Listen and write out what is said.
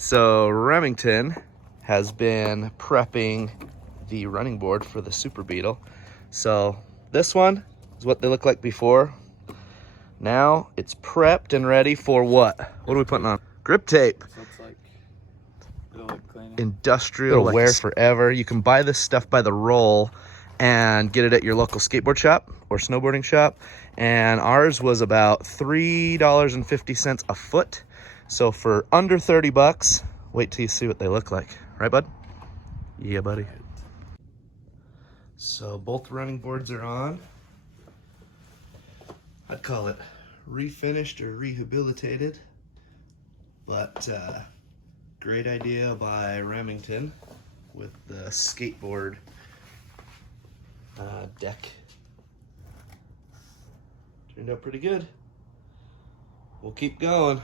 So Remington has been prepping the running board for the Super Beetle. So this one is what they look like before. Now it's prepped and ready for what? What are we putting on? Grip tape. So it's like, it'll look cleaner. Industrial, it'll wear forever. You can buy this stuff by the roll and get it at your local skateboard shop or snowboarding shop. And ours was about $3.50 a foot. So for under 30 bucks, wait till you see what they look like. Right, bud? Yeah, buddy. So both running boards are on. I'd call it refinished or rehabilitated, but great idea by Remington with the skateboard deck. Turned out pretty good. We'll keep going.